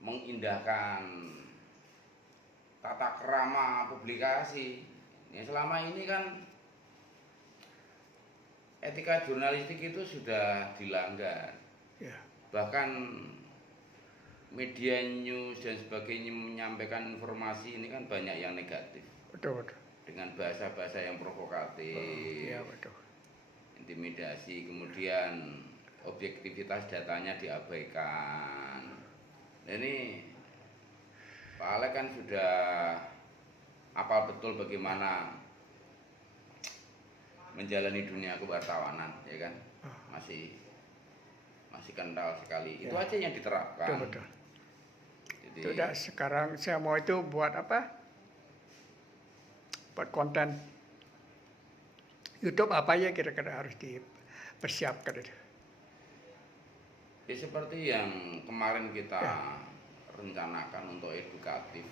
mengindahkan tata krama publikasi. Ya, selama ini kan etika jurnalistik itu sudah dilanggar. Ya. Bahkan media news dan sebagainya menyampaikan informasi ini kan banyak yang negatif. Betul, betul. Dengan bahasa-bahasa yang provokatif. Iya, betul. Intimidasi, kemudian objektivitas datanya diabaikan. Nah, ini Pak Alek kan sudah apal betul bagaimana menjalani dunia kewartawanan, ya kan? Masih kental sekali. Itu aja yang diterapkan. Betul, betul. Jadi, Sudah, sekarang saya mau itu buat apa? Buat konten YouTube apa ya kira-kira harus dipersiapkan itu. ya seperti yang kemarin kita rencanakan untuk edukatif.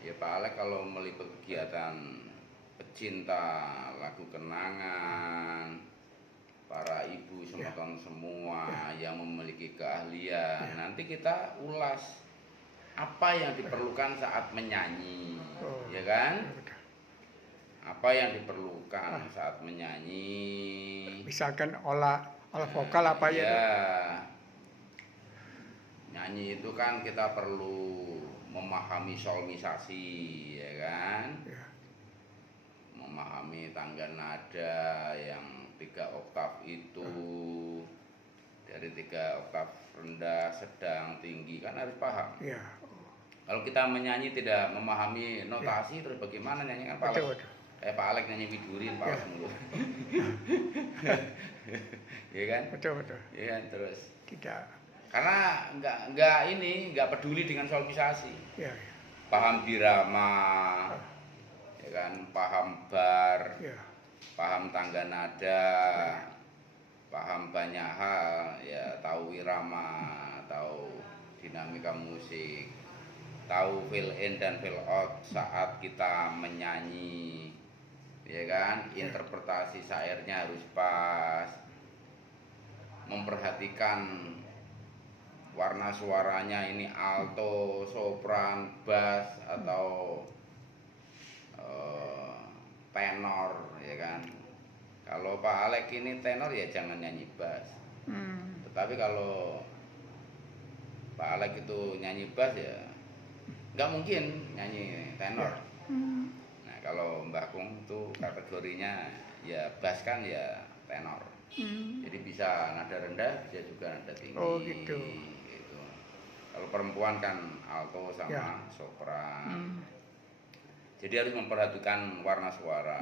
Ya Pak Alek kalau meliput kegiatan pecinta lagu kenangan, para ibu semeton semua yang memiliki keahlian, nanti kita ulas apa yang diperlukan saat menyanyi, ya kan? Apa yang diperlukan saat menyanyi? Misalkan olah vokal apa ya? Nyanyi itu kan kita perlu memahami solmisasi, ya kan? Ya. Memahami tangga nada yang 3 oktav itu, dari 3 oktav rendah, sedang, tinggi, kan harus paham. Ya. Kalau kita menyanyi tidak memahami notasi, terus bagaimana nyanyi kan Pak Alek? Kayak Pak Alek nyanyi widurin, Pak Alek mulu. Ya kan? Betul, betul. Ya kan, terus. Tidak. Karena nggak peduli dengan solmisasi. Ya. Paham birama, ya kan, paham bar, paham tangga nada, paham banyak hal, ya tahu irama, tahu dinamika musik, tahu fill in dan fill out saat kita menyanyi, ya kan, interpretasi syairnya harus pas, memperhatikan warna suaranya ini alto, sopran, bass atau tenor, ya kan. Kalau Pak Alek ini tenor ya jangan nyanyi bass. Tetapi kalau Pak Alek itu nyanyi bass ya nggak mungkin nyanyi tenor. Nah kalau Mbah Kung itu kategorinya ya bass kan ya tenor. Jadi bisa nada rendah, bisa juga nada tinggi. Oh gitu. Kalau perempuan kan alto sama sopran. Jadi harus memperhatikan warna suara.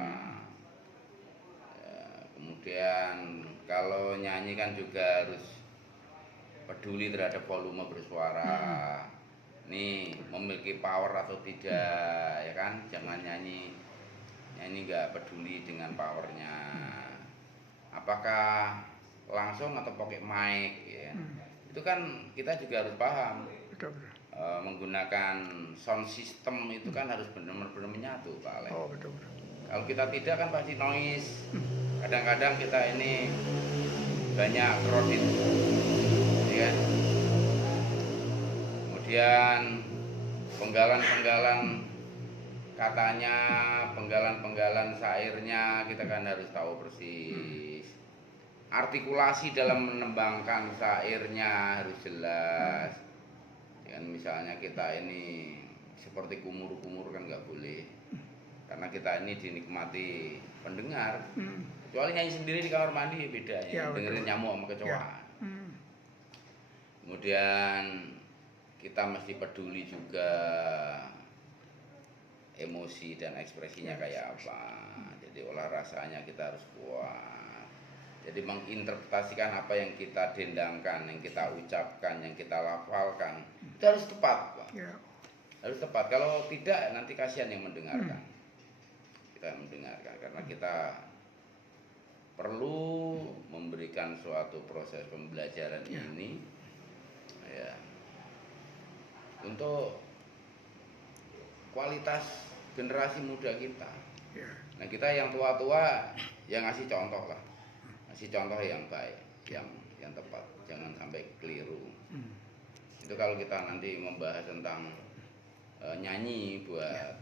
Ya, kemudian kalau nyanyi kan juga harus peduli terhadap volume bersuara. Nih memiliki power atau tidak, ya kan? Jangan nyanyi nggak peduli dengan powernya. Apakah langsung atau pakai mic, ya? Itu kan kita juga harus paham. Menggunakan sound system itu kan harus benar-benar menyatu, Pak Alek. Oh, betul, betul. Kalau kita tidak kan pasti noise. Kadang-kadang kita ini banyak kredit, ya kan? Kemudian penggalan-penggalan katanya, penggalan-penggalan syairnya kita kan harus tahu persis. Artikulasi dalam menembangkan syairnya harus jelas. Kan misalnya kita ini seperti kumur-kumur kan nggak boleh, karena kita ini dinikmati pendengar. Kecuali nyanyi sendiri di kamar mandi beda ya, dengerin nyamuk sama kecoa. Kemudian kita mesti peduli juga emosi dan ekspresinya kayak apa. Jadi olah rasanya kita harus kuat. Jadi menginterpretasikan apa yang kita dendangkan, yang kita ucapkan, yang kita lafalkan, itu harus tepat, Pak. Harus tepat. Kalau tidak nanti kasihan yang mendengarkan. Kita mendengarkan karena kita perlu memberikan suatu proses pembelajaran ini, ya, untuk kualitas generasi muda kita. Nah kita yang tua-tua yang ngasih contoh lah. Kasih contoh yang baik, yang tepat, jangan sampai keliru. Itu kalau kita nanti membahas tentang nyanyi buat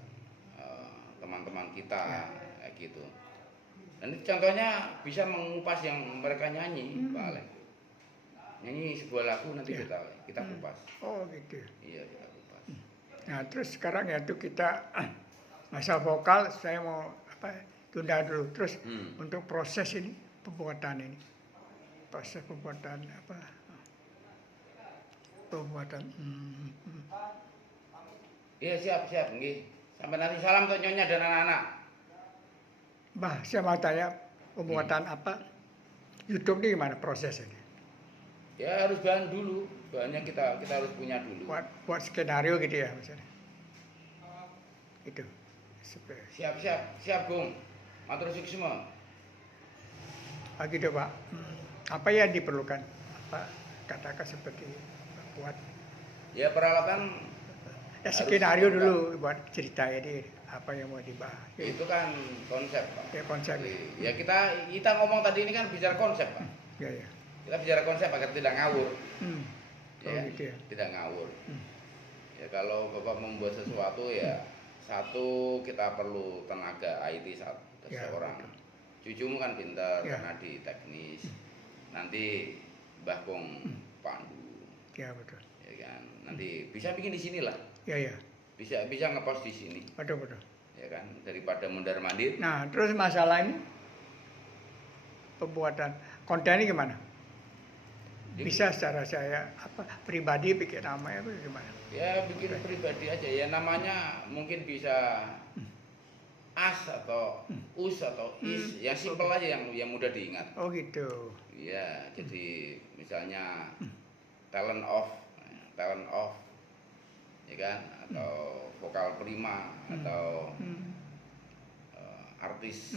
teman-teman kita kayak gitu. Dan itu contohnya bisa mengupas yang mereka nyanyi, Pak Alek. Nyanyi sebuah lagu nanti kita kupas. Oh gitu. Iya, kita kupas. Nah terus sekarang ya itu kita masa vokal saya mau tunda dulu. Terus untuk proses ini pembuatan ini, proses pembuatan pembuatan. Iya siap, nggih. Sampai nanti salam untuk Nyonya dan anak-anak. Bah, saya mau tanya pembuatan YouTube ini gimana prosesnya? Ya harus bahan dulu, bahannya kita harus punya dulu. Buat skenario gitu ya misalnya. Itu. Siap Bung. Matur suksma. Gitu Pak. Apa yang diperlukan? Katakan seperti buat. Ya peralatan. Ya skenario dulu buat cerita ini apa yang mau dibahas. Itu kan konsep Pak. Ya konsep. Ya kita ngomong tadi ini kan bicara konsep Pak. Ya. Kita bicara konsep agar tidak ngawur. Gitu ya. Tidak ngawur. Ya kalau Bapak membuat sesuatu ya satu kita perlu tenaga IT seseorang. Cucumu kan pintar karena di teknis. Nanti Mbah Kong pandu. Ya betul. Ya kan. Nanti bisa bikin di sini lah. Ya. Bisa ngepost di sini. Betul. Ya kan, daripada mondar-mandir. Nah, terus masalah ini pembuatan konten ini gimana? Bisa secara saya pribadi bikin namanya gimana? Ya bikin pribadi aja ya, namanya mungkin bisa as atau us atau is, yang simpel aja yang mudah diingat. Oh gitu. Iya, jadi misalnya talent off, ya kan, atau vokal prima atau artis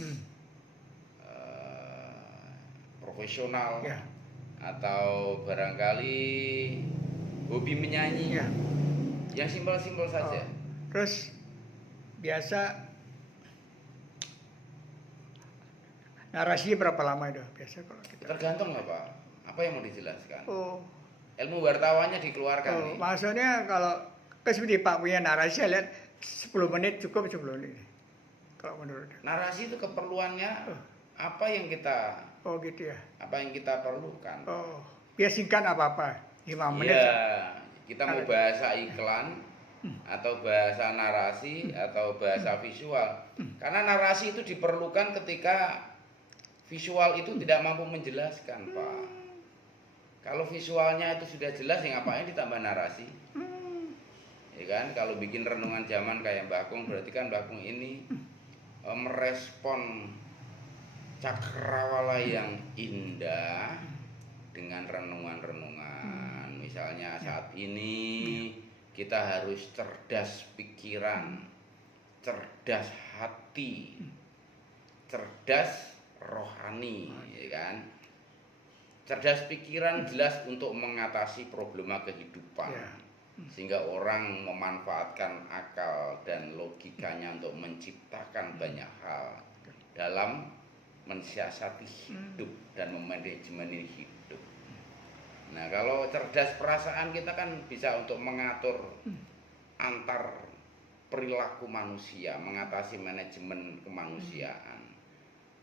profesional. Atau barangkali hobi menyanyi, yang simpel-simpel saja. Terus biasa narasi berapa lama itu biasa kalau kita? Tergantung apa yang mau dijelaskan. Ilmu wartawannya dikeluarkan nih. Maksudnya kalau seperti Pak punya narasi saya lihat 10 menit cukup 10 menit. Kalau menurut narasi itu keperluannya apa yang kita gitu ya. Apa yang kita perlukan. Biar singkat apa-apa 5 menit. Iya, kita mau bahasa iklan atau bahasa narasi atau bahasa visual. Karena narasi itu diperlukan ketika visual itu tidak mampu menjelaskan, Pak. Kalau visualnya itu sudah jelas, ya ngapain ditambah narasi? Ya kan, kalau bikin renungan zaman kayak Mbak Kong, berarti kan Mbak Kong ini merespon cakrawala yang indah dengan renungan-renungan. Misalnya saat ini kita harus cerdas pikiran, cerdas hati, cerdas rohani, ya kan? Cerdas pikiran jelas untuk mengatasi problema kehidupan, sehingga orang memanfaatkan akal dan logikanya untuk menciptakan banyak hal dalam mensiasati hidup dan memanajemen hidup. Nah, kalau cerdas perasaan kita kan bisa untuk mengatur antar perilaku manusia, mengatasi manajemen kemanusiaan.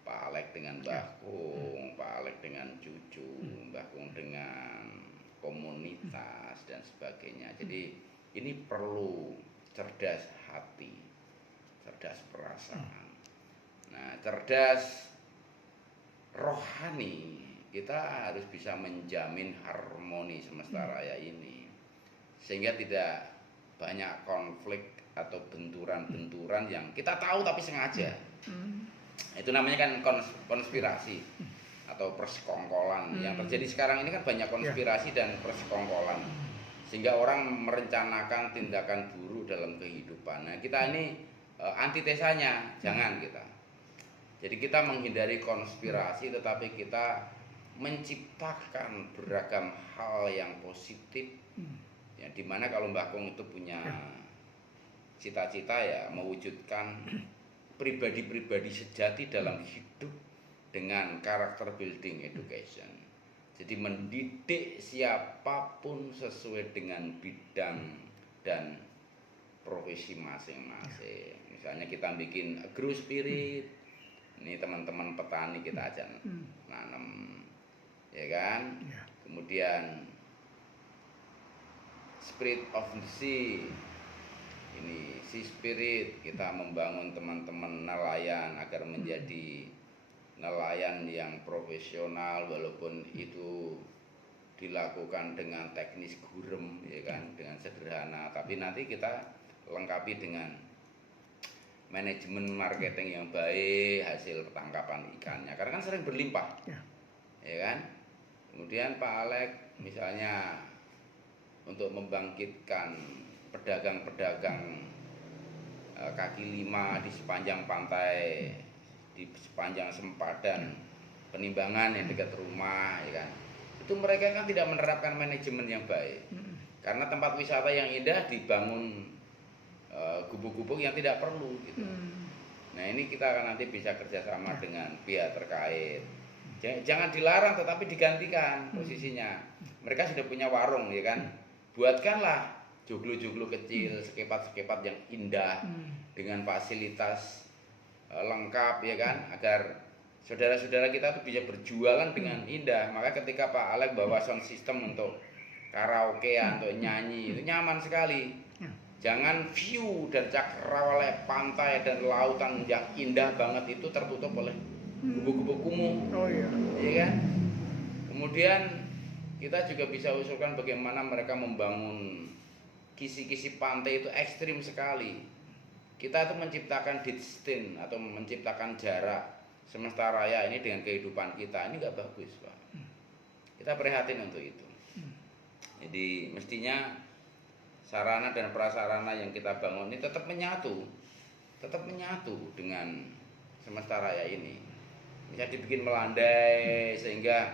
Pak Alek dengan Mbah Kong, Pak Alek dengan cucu, Mbah Kong dengan komunitas dan sebagainya. Jadi ini perlu cerdas hati, cerdas perasaan. Nah, cerdas rohani, kita harus bisa menjamin harmoni semesta raya ini sehingga tidak banyak konflik atau benturan-benturan yang kita tahu tapi sengaja. Itu namanya kan konspirasi atau persekongkolan. Yang terjadi sekarang ini kan banyak konspirasi dan persekongkolan sehingga orang merencanakan tindakan buruk dalam kehidupan. Nah, kita ini antitesanya, jangan kita. Jadi kita menghindari konspirasi, tetapi kita menciptakan beragam hal yang positif. Ya, dimana kalau Mbah Kong itu punya cita-cita ya mewujudkan pribadi-pribadi sejati dalam hidup dengan karakter building education. Jadi mendidik siapapun sesuai dengan bidang dan profesi masing-masing. Misalnya kita bikin agro spirit, ini teman-teman petani kita ajak nanam, ya kan? Kemudian spirit of the sea, ini sea spirit, kita membangun teman-teman nelayan agar menjadi nelayan yang profesional, walaupun itu dilakukan dengan teknis gurem, ya kan, dengan sederhana, tapi nanti kita lengkapi dengan manajemen marketing yang baik hasil pertangkapan ikannya, karena kan sering berlimpah, ya kan. Kemudian Pak Alek misalnya untuk membangkitkan pedagang-pedagang kaki lima di sepanjang pantai, di sepanjang sempadan penimbangan yang dekat rumah, ya kan, itu mereka kan tidak menerapkan manajemen yang baik, karena tempat wisata yang indah dibangun gubuk-gubuk yang tidak perlu gitu. Nah ini kita akan nanti bisa kerjasama dengan pihak terkait. Jangan dilarang tetapi digantikan posisinya. Mereka sudah punya warung, ya kan, buatkanlah joglo-joglo kecil, sekepat-sekepat yang indah dengan fasilitas lengkap, ya kan, agar saudara-saudara kita tuh bisa berjualan dengan indah. Maka ketika Pak Alek bawa sound system untuk karaokean, untuk nyanyi, itu nyaman sekali. Jangan view dan cakrawala pantai dan lautan yang indah banget itu tertutup oleh gubuk-gubuk kumuh. Oh iya. Iya kan? Kemudian kita juga bisa usulkan bagaimana mereka membangun kisi-kisi pantai itu ekstrim sekali. Kita tuh menciptakan distance atau menciptakan jarak semesta raya ini dengan kehidupan kita, ini nggak bagus, Pak. Kita prihatin untuk itu. Jadi mestinya sarana dan prasarana yang kita bangun ini tetap menyatu dengan semesta raya ini. Bisa dibikin melandai sehingga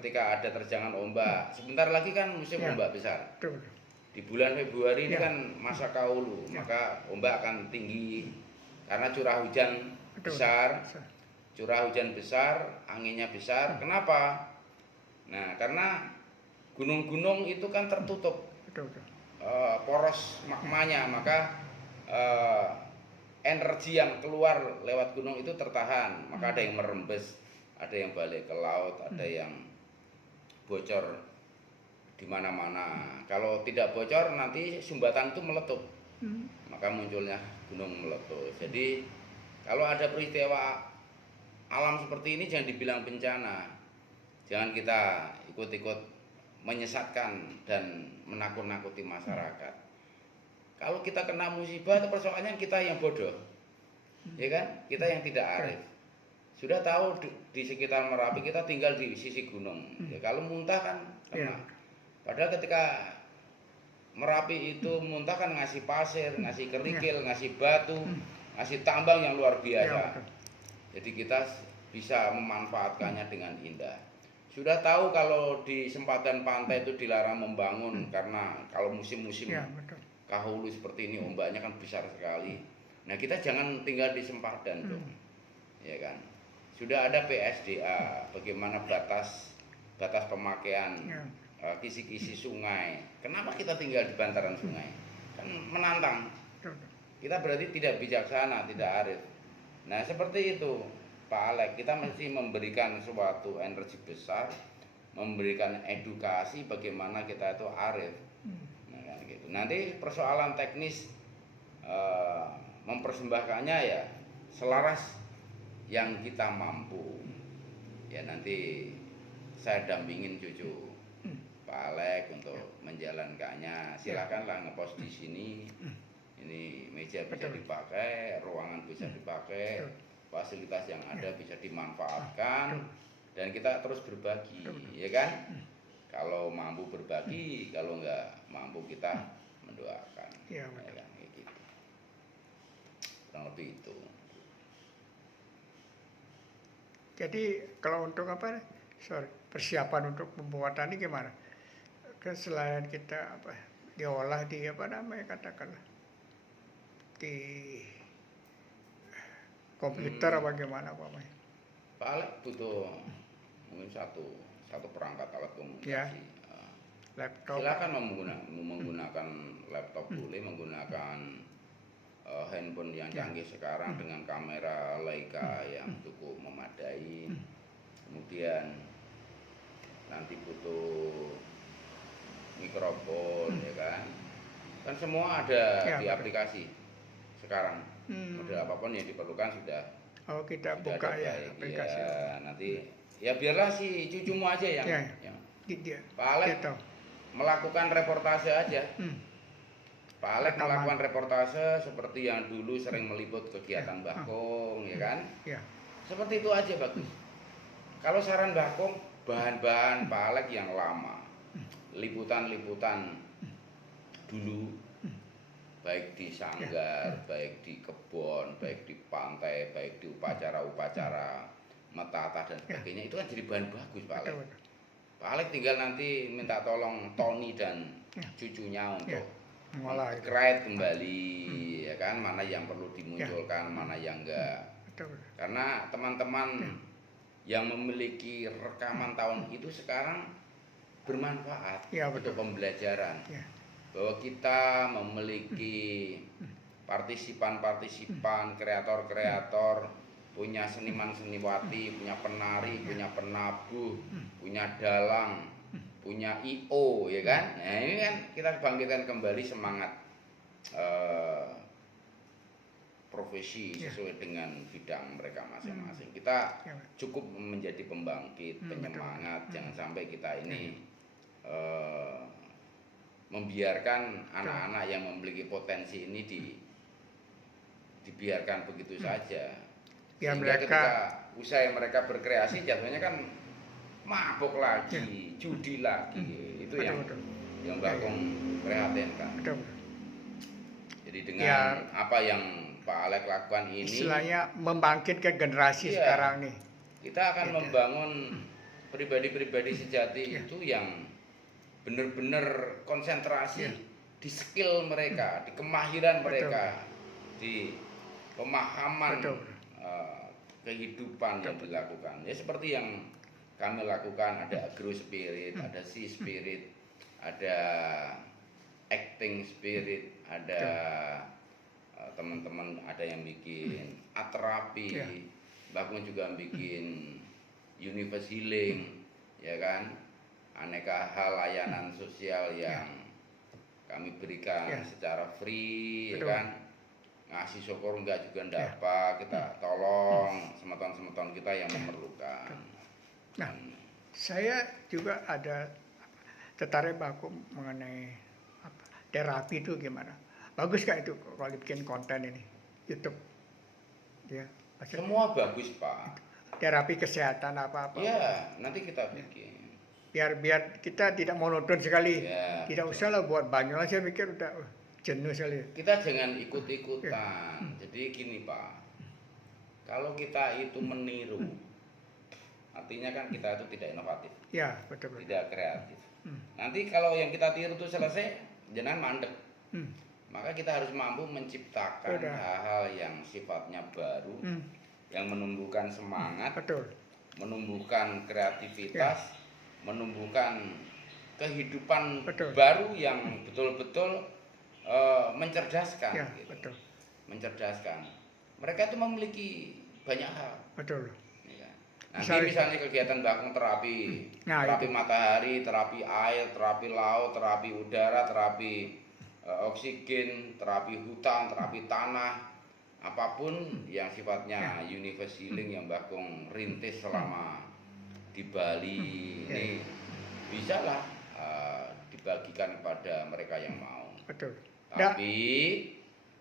ketika ada terjangan ombak, sebentar lagi kan musim ombak besar. Di bulan Februari ini kan masa kaulu, maka ombak akan tinggi karena curah hujan besar. Curah hujan besar, anginnya besar. Kenapa? Nah, karena gunung-gunung itu kan tertutup poros magmanya, maka energi yang keluar lewat gunung itu tertahan, maka ada yang merembes, ada yang balik ke laut, ada yang bocor di mana-mana. Kalau tidak bocor nanti sumbatan itu meletup, maka munculnya gunung meletus. Jadi kalau ada peristiwa alam seperti ini jangan dibilang bencana, jangan kita ikut-ikut menyesatkan dan menakut-nakuti masyarakat. Kalau kita kena musibah itu persoalannya kita yang bodoh, ya kan? Kita yang tidak arif. Sudah tahu di sekitar Merapi kita tinggal di sisi gunung. Ya, kalau muntah kan kena. Padahal ketika Merapi itu muntah kan ngasih pasir, ngasih kerikil, ngasih batu, ngasih tambang yang luar biasa. Jadi kita bisa memanfaatkannya dengan indah. Sudah tahu kalau di sempadan pantai itu dilarang membangun karena kalau musim-musim kahulu seperti ini ombaknya kan besar sekali. Nah kita jangan tinggal di sempadan tuh, ya kan. Sudah ada PSDA, bagaimana batas pemakaian kisi-kisi sungai. Kenapa kita tinggal di bantaran sungai? Kan menantang. Kita berarti tidak bijaksana, tidak arif. Nah seperti itu Pak Alek, kita mesti memberikan suatu energi besar, memberikan edukasi bagaimana kita itu arif. Nah, kan gitu. Nanti persoalan teknis mempersembahkannya ya selaras yang kita mampu. Ya nanti saya dampingin cucu Pak Alek untuk menjalankannya. Silakanlah ngepost di sini. Ini meja bisa dipakai, ruangan bisa dipakai, fasilitas yang ada bisa dimanfaatkan, dan kita terus berbagi, ya kan? Kalau mampu berbagi, kalau nggak mampu kita mendoakan, ya kan? Kayak gitu. Kurang lebih itu. Jadi kalau untuk persiapan untuk pembuatan ini gimana? Selain kita diolah di katakanlah di komputer apa gimana Pak? Pak Alek butuh mungkin satu perangkat alat komunikasi. Ya. Laptop. Silakan menggunakan laptop boleh, menggunakan handphone yang canggih sekarang dengan kamera Leica yang cukup memadai. Kemudian nanti butuh mikrofon, ya kan semua ada Ya, di betul. aplikasi sekarang. Model apapun yang diperlukan sudah Kita sudah buka ada ya baik. aplikasi. Ya, nanti ya biarlah si cucumu aja yang, Ya. yang Dia. Pak Alek Gitu. melakukan reportase aja. Pak Alek Rekaman. melakukan reportase seperti yang dulu sering meliput kegiatan Bakung, ya kan? Ya. Seperti itu aja bagus. Kalau saran Bakung, bahan-bahan Pak Alek yang lama, liputan-liputan dulu, baik di sanggar, baik di kebun, baik di pantai, baik di upacara-upacara metata dan sebagainya, itu kan jadi bahan bagus Pak Alek. Betul. Pak Alek tinggal nanti minta tolong Tony dan cucunya untuk Mengolah itu. create kembali, ya kan, mana yang perlu dimunculkan, mana yang enggak. Betul. Karena teman-teman yang memiliki rekaman tahun itu sekarang bermanfaat Ya, betul. untuk pembelajaran. Ya. Bahwa kita memiliki partisipan-partisipan, kreator-kreator, punya seniman-seniwati, punya penari, punya penabuh, punya dalang, punya IO, ya kan? Nah ini kan kita bangkitkan kembali semangat profesi sesuai dengan bidang mereka masing-masing. Kita cukup menjadi pembangkit, penyemangat. Jangan sampai kita ini membiarkan anak-anak yang memiliki potensi ini dibiarkan begitu saja. Ya, Sehingga mereka ketika usai mereka berkreasi jatuhnya kan mabuk lagi, judi lagi. Itu betul. yang Bakung prihatinkan. Betul. Jadi dengan apa yang Pak Alek lakukan ini, istilahnya membangkitkan generasi sekarang nih. kita akan membangun pribadi-pribadi sejati itu yang benar-benar konsentrasi di skill mereka, di kemahiran mereka, di pemahaman kehidupan yang dilakukan. Ya seperti yang kami lakukan, ada agro spirit, ada sea spirit, ada acting spirit, ada teman-teman ada yang bikin art terapi, Bakung juga bikin universe healing, ya kan, aneka hal layanan sosial yang kami berikan secara free, ya kan, ngasih syukur enggak juga enggak apa, kita tolong semeton-semeton kita yang memerlukan. Nah, saya juga ada tertarik Bakung mengenai terapi itu gimana? Bagus gak itu kalau bikin konten ini YouTube? Ya, semua bagus Pak. Terapi kesehatan apa-apa. Ya, nanti kita bikin. Biar kita tidak monoton sekali. Ya, tidak usah lah buat banyak lah, saya pikir udah jenuh sekali. Kita jangan ikut-ikutan. Jadi gini Pak, kalau kita itu meniru, artinya kan kita itu tidak inovatif. Ya, betul. Tidak kreatif. Nanti kalau yang kita tiru itu selesai, jangan mandek. Maka kita harus mampu menciptakan hal-hal yang sifatnya baru, yang menumbuhkan semangat, menumbuhkan kreativitas, menumbuhkan kehidupan baru yang betul-betul mencerdaskan. Gitu. Mencerdaskan. Mereka itu memiliki banyak hal. Betul. Nanti misalnya kegiatan Bakung terapi, terapi matahari, terapi air, terapi laut, terapi udara, terapi oksigen, terapi hutan, terapi tanah, apapun yang sifatnya universe healing yang Bakung rintis selama di Bali ini bisa lah dibagikan kepada mereka yang mau. Betul. Tapi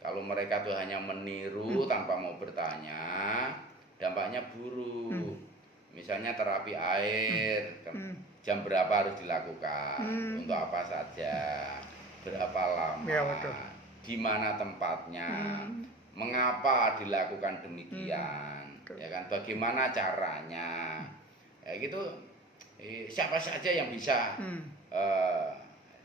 kalau mereka tuh hanya meniru tanpa mau bertanya, dampaknya buruk. Misalnya terapi air, jam berapa harus dilakukan, untuk apa saja, berapa lama, di mana tempatnya, mengapa dilakukan demikian, ya kan, bagaimana caranya, ya gitu. Siapa saja yang bisa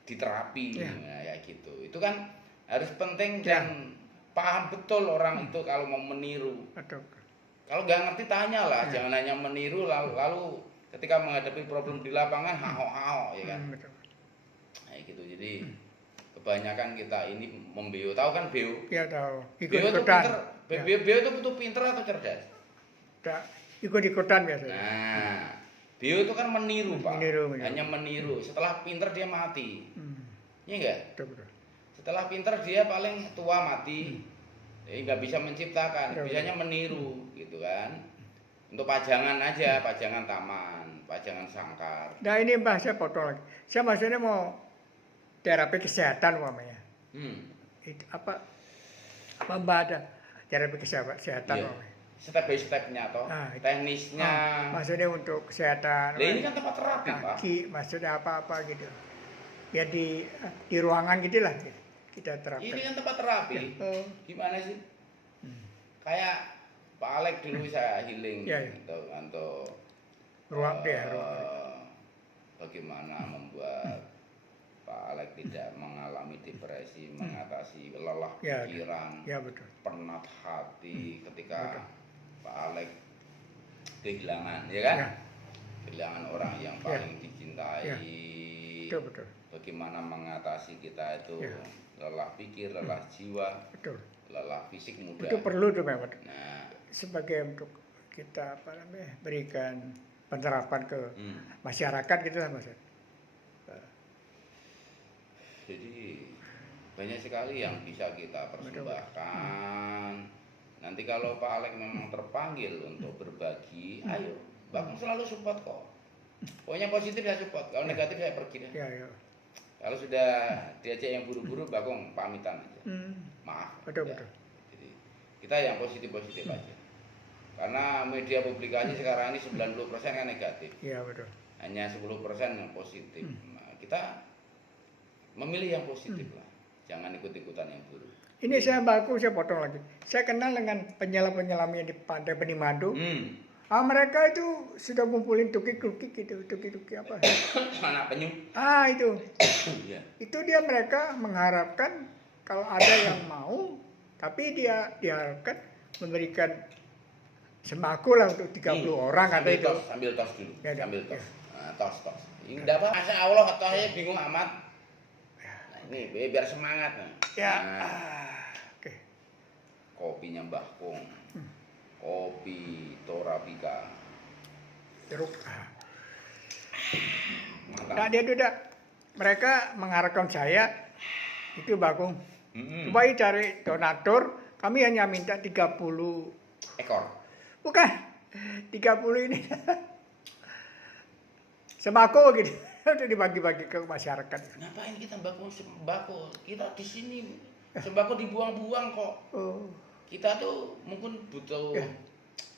diterapi, ya gitu. Itu kan harus penting dan paham betul orang itu kalau mau meniru. Kalau nggak ngerti tanyalah, jangan hanya meniru lalu ketika menghadapi problem di lapangan hao-hao ya kan. Betul. Nah, gitu. Jadi kebanyakan kita ini membeo, tahu kan beo? Ya tahu. Beo itu Ikut-ikutan. pinter, Ya. beo itu butuh pinter atau cerdas? Udah ikut-ikutan biasanya. Nah, beo itu kan meniru, Pak. Meniru. Hanya meniru. Setelah pinter dia mati. Iya enggak? Betul. Setelah pinter dia paling tua mati. Jadi nggak bisa menciptakan, Betul. bisanya meniru gitu kan. Untuk pajangan aja, pajangan taman, pajangan sangkar. Nah ini Mbah saya potong lagi. Saya maksudnya mau terapi kesehatan umpamanya. Itu apa Mbah ada terapi kesehatan Iya. umpamanya. Step by stepnya toh, Nah, itu. teknisnya. Maksudnya untuk kesehatan. Nah, ini kan tempat terapi, Pak. kaki, maksudnya apa-apa gitu. Ya di ruangan gitulah gitu. Kita terapkan. Ini kan tempat terapi. Oh. Gimana sih? Kayak Pak Alek dulu saya healing Ya, ya. untuk Ruang eh, dia, ruang. bagaimana membuat Pak Alek tidak mengalami depresi, mengatasi lelah Ya, pikiran, Ya betul. penat hati ketika Betul. Pak Alek kehilangan, ya kan? Ya. Kehilangan orang yang paling dicintai. Ya. Betul. Bagaimana mengatasi kita itu Ya. lelah pikir, lelah jiwa, Betul. lelah fisik mudah. Itu perlu tuh memang. Nah, Sebagai untuk kita apa namanya berikan penerapan ke hmm. masyarakat gitu lah Mas. Jadi banyak sekali yang bisa kita persembahkan. Nanti kalau Pak Alek memang terpanggil untuk berbagi, ayo, Bapak selalu support kok. Pokoknya positif saya support, kalau negatif saya pergi deh. Ya. Kalau sudah diajak yang buru-buru, Bakong pamitan aja. Maaf. Betul. Jadi kita yang positif-positif aja. Karena media publikasi sekarang ini 90% kan negatif. Iya betul. Hanya 10% yang positif. Nah, kita memilih yang positif lah. Jangan ikut-ikutan yang buruk. Ini saya potong lagi. Saya kenal dengan penyelam-penyelam yang di Pantai Benimadu. Mereka itu sudah ngumpulin tukik-tukik gitu, tukik-tukik apa? Anak penyu. Itu. Iya. Itu dia mereka mengharapkan kalau ada yang mau, tapi dia diharapkan memberikan sembako lah untuk 30 orang kata itu. Sambil tos dulu. Ya, Sambil ya. tos. Nah, tos. Ini enggak apa. Masya Allah, tosnya bingung amat. Nah, ini biar semangat. Ya. Nah, Oke. kopinya Mbah Kong. Kopi Torabika. Jeruk. Mantap. Nah dia udah mereka mengharapkan saya itu Bakung. Supaya cari donatur, kami hanya minta 30 ekor. Bukan 30 ini. Sembako gitu. Udah dibagi-bagi ke masyarakat. Ngapain kita sembako? Kita di sini sembako dibuang-buang kok. Oh. Kita tuh mungkin butuh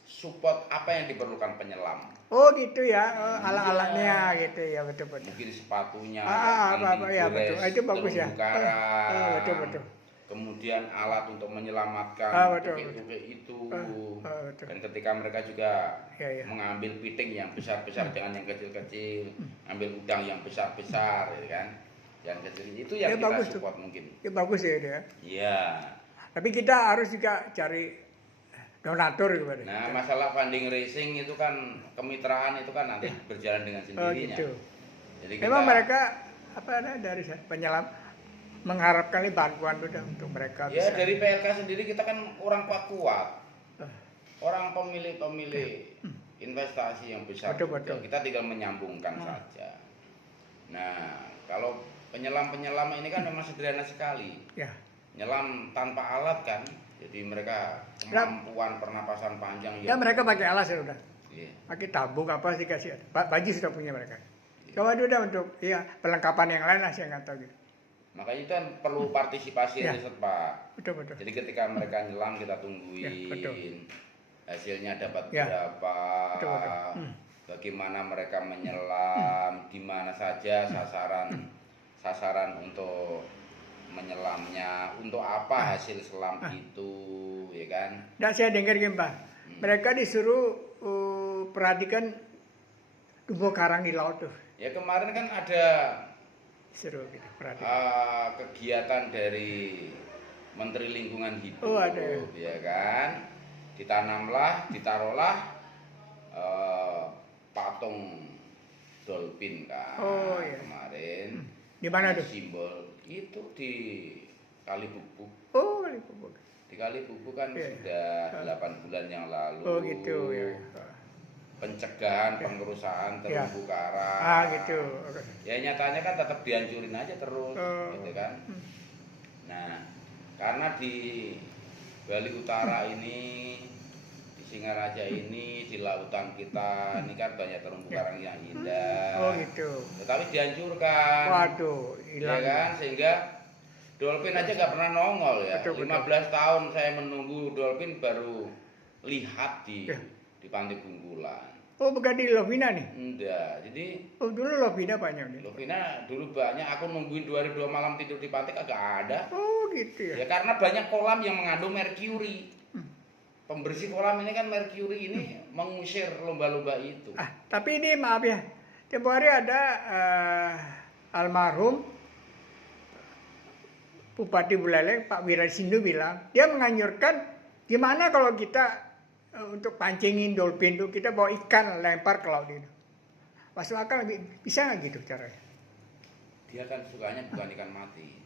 support apa yang diperlukan penyelam. Oh gitu ya, alat-alatnya gitu ya betul. Mungkin sepatunya, apa ya anti betul. Itu bagus ya. karang. Betul. Kemudian alat untuk menyelamatkan tukik-tukik itu. Betul. Dan ketika mereka juga Ya. mengambil piting yang besar-besar dengan yang kecil-kecil, ambil udang yang besar-besar, ya kan? Yang kecil itu yang Ya, kita bagus support mungkin. Ya bagus ya itu ya. Iya. Tapi kita harus juga cari donatur gitu. Nah, masalah funding racing itu kan kemitraan itu kan nanti berjalan dengan sendirinya. Gitu. Jadi Memang mereka dari penyelam mengharapkan bantuan itu untuk mereka ya bisa. dari PLK sendiri kita kan kurang kuat. Orang pemilik investasi yang besar. Betul. Kita tinggal menyambungkan saja. Nah, kalau penyelam ini kan memang sederhana sekali. Ya. Nyelam tanpa alat kan. Jadi mereka kemampuan pernapasan panjang Ya mereka pakai alas ya udah. Iya. Pakai tabung apa sih kasih. Baju sudah punya mereka. Coba udah untuk perlengkapan yang lain lah saya nggak tahu gitu. Makanya itu kan perlu partisipasi riset Pak. Betul. Jadi ketika mereka nyelam kita tungguin. Ya, betul. Hasilnya dapat Ya. berapa. Betul. Bagaimana mereka menyelam, di mana saja sasaran untuk menyelamnya, untuk apa hasil selam itu, ya kan? Dan saya dengar gini Pak, mereka disuruh perhatikan terumbu karang di laut tuh. Ya kemarin kan ada Seru gitu, perhatikan. kegiatan dari Menteri Lingkungan Hidup, Oh, ada ya. ya kan? Ditaruhlah patung dolphin kan Oh, iya. kemarin. Di mana tuh? Simbol itu di Kali Bubuk. Oh, Kali Bubuk. Di Kali Bubuk kan Iya. sudah 8 bulan yang lalu. Oh, gitu ya. Pencegahan pengerusakan Iya. terumbu karang. Ah, gitu. Oke. Ya nyatanya kan tetap dihancurin aja terus, Oh. gitu kan. Nah, karena di Bali Utara ini, di Singaraja ini, di lautan kita ini kan banyak terumbu Ya. karang yang indah. Oh, gitu. Tetapi dihancurkan. Waduh, Ya hilang. kan, sehingga dolphin aja nggak pernah nongol ya. Betul, betul. 15 tahun saya menunggu dolphin baru lihat Ya. di Pantai Bungkulan. Oh, bukan di Lovina nih. Enggak, jadi Oh, dulu Lovina banyak nih. Lovina dulu banyak, aku nungguin 2 hari 2 malam tidur di pantai kagak ada. Oh, gitu ya. Ya karena banyak kolam yang mengandung merkuri. Pembersih kolam ini kan merkuri ini mengusir lumba-lumba itu. Ah, tapi ini maaf ya. Tempo hari ada almarhum Bupati Buleleng Pak Wirasindu bilang, dia menganjurkan gimana kalau kita untuk pancingin dolphin itu kita bawa ikan lempar ke laut itu. Masuk akal bisa nggak gitu caranya? Dia kan sukanya bukan ikan mati.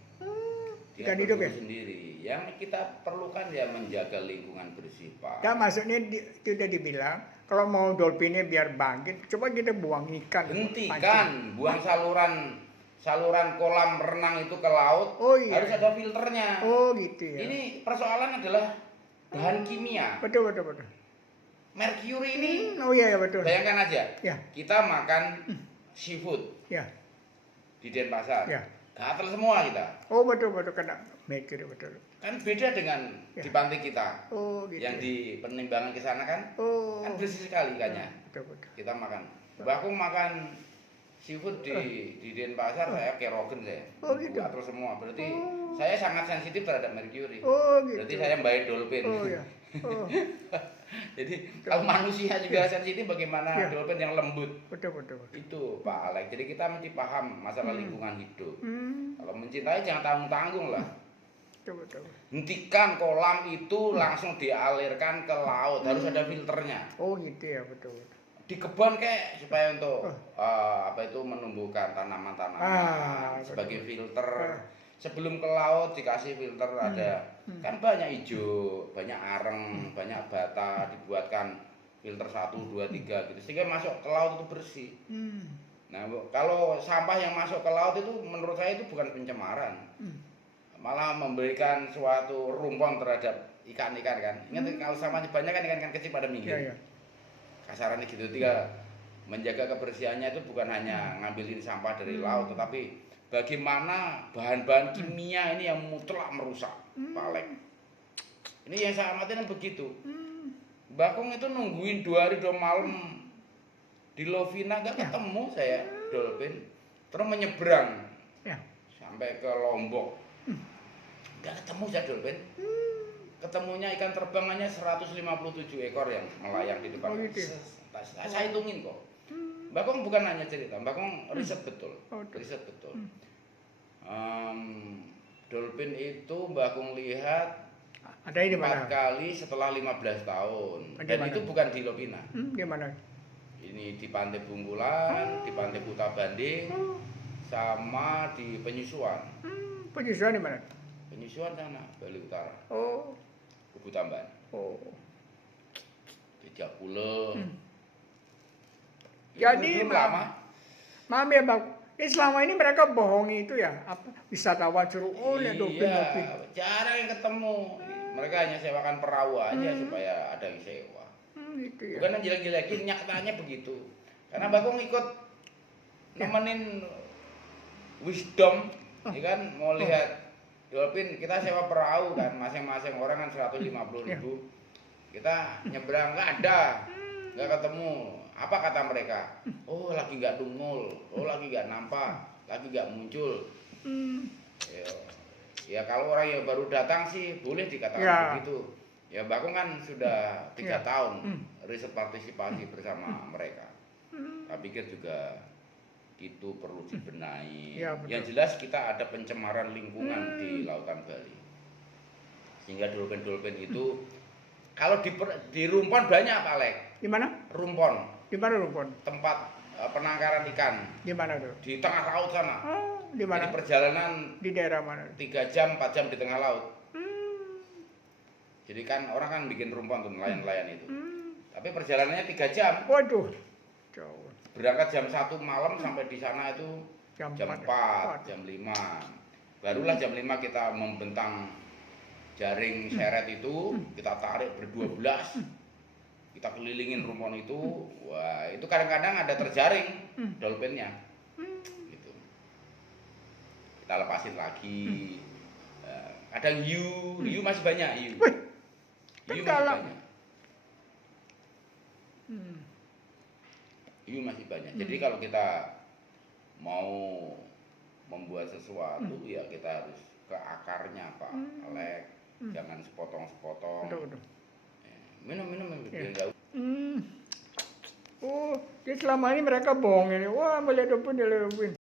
Dia Ikan hidup ya? berburu sendiri. Yang kita perlukan ya menjaga lingkungan bersih, Pak. Ya maksudnya itu udah dibilang kalau mau dolphinnya biar bangkit, coba kita buang ikan. pancing. Hentikan buang saluran kolam renang itu ke laut. Oh, iya. Harus ada filternya. Oh gitu ya. Ini persoalan adalah bahan kimia. Betul. Merkuri ini, Oh iya betul. bayangkan aja, Ya. kita makan seafood Ya. di Denpasar, Ya. gatal semua kita. Oh betul kena mercury betul. Kan beda dengan Ya. di pantai kita, Oh gitu. yang di penimbangan ke sana kan Oh. bersih sekali ikannya. Betul. Kita makan. Bahkan makan seafood di Denpasar, saya kerogen saya. Oh, gitu. Gatal semua. Berarti saya sangat sensitif terhadap merkuri. Oh gitu. Berarti saya baik dolphin. Oh ya. Oh Jadi kalau manusia juga sensitif, bagaimana Ya. dolphin yang lembut? betul. Itu Pak Alex. Jadi kita mesti paham masalah lingkungan hidup. Hmm. Kalau mencintai jangan tanggung-tanggung lah. Betul. Hentikan kolam itu langsung dialirkan ke laut. Harus ada filternya. Oh gitu ya betul. Di kebun kayak supaya untuk menumbuhkan tanaman-tanaman sebagai filter. Sebelum ke laut dikasih filter ada kan banyak hijau, banyak areng, banyak bata, dibuatkan filter 1, 2, 3 gitu sehingga masuk ke laut itu bersih. Nah, kalau sampah yang masuk ke laut itu menurut saya itu bukan pencemaran. Malah memberikan suatu rumpon terhadap ikan-ikan kan. Ingat kalau sampahnya banyak kan ikan-ikan kecil pada minggir. Iya. Kasarannya gitu. Menjaga kebersihannya itu bukan hanya ngambilin sampah dari laut, tetapi bagaimana bahan-bahan kimia ini yang mutlak merusak, Pak Alex. Ini yang saya amatin begitu. Bakung itu nungguin 2 hari 2 malam di Lovina gak ketemu saya dolphin. Terus menyeberang Ya. sampai ke Lombok. Gak ketemu saya dolphin. Ketemunya ikan terbangannya 157 ekor yang melayang di depan. Oh, gitu ya? Saya hitungin kok. Bakung bukan hanya cerita, Bakung riset betul. Oh, betul. Riset betul. Dolphin itu Bakung lihat Ada di 4 mana? kali setelah 15 tahun. Di Dan mana? itu bukan di Lovina. Di mana? Ini di Pantai Bungkulan, di Pantai Kuta Banding, sama di Penyusuan. Penyusuan di mana? Penyusuan sana, Bali Utara, Oh. Kubu Tamban, Oh. Jejak Pule. Jadi belum lama. Maaf ya Bang, ini selama ini mereka bohongi itu ya, apa wisatawan suruh lihat dolphin. Iya, jarang yang ketemu. Mereka hanya sewakan perahu aja supaya ada yang sewa. Gitu ya. Bukan jelek-jelekin, nyatanya begitu. Karena Bakung ikut nemenin wisdom, ya kan, mau lihat dolphin, kita sewa perahu kan, masing-masing orang kan 150.000. Kita nyebrang nggak ada, nggak ketemu. Apa kata mereka? Oh lagi nggak dungul, oh lagi nggak nampak, lagi nggak muncul. Ya kalau orang yang baru datang sih boleh dikatakan begitu. Ya Bakung kan sudah 3 tahun riset partisipasi bersama mereka. Saya pikir juga itu perlu dibenahi. Ya, betul. Yang jelas kita ada pencemaran lingkungan di lautan Bali. Sehingga dolphin-dolphin itu kalau di rumpon banyak Pak Alek. Di mana? Rumpon. Di mana rumpun? tempat penangkaran ikan Di mana tuh? di tengah laut sana. Oh, di Jadi mana? perjalanan Di daerah mana? 3 jam 4 jam di tengah laut. Hmm. Jadi kan orang kan bikin rumpuan tuh nelayan-nelayan itu. Hmm. Tapi perjalanannya 3 jam. Waduh, jauh. Berangkat jam 1 malam sampai di sana itu Jam jam 4. 4, jam 5. Barulah jam 5 kita membentang jaring seret itu, kita tarik ber-12. Kita kelilingin rumpuan itu. Wah, itu kadang-kadang ada terjaring dolphinnya. Gitu. Kita lepasin lagi. Kadang hiu masih banyak hiu. Wih, Hiu masih dalam. banyak. Hmm. Hiu masih banyak. Jadi kalau kita mau membuat sesuatu ya kita harus ke akarnya, Pak. Lek, jangan sepotong-sepotong. Betul. Minum Ya. biar Oh, jadi selama ini mereka bohong ini. Wah, melihat dopin,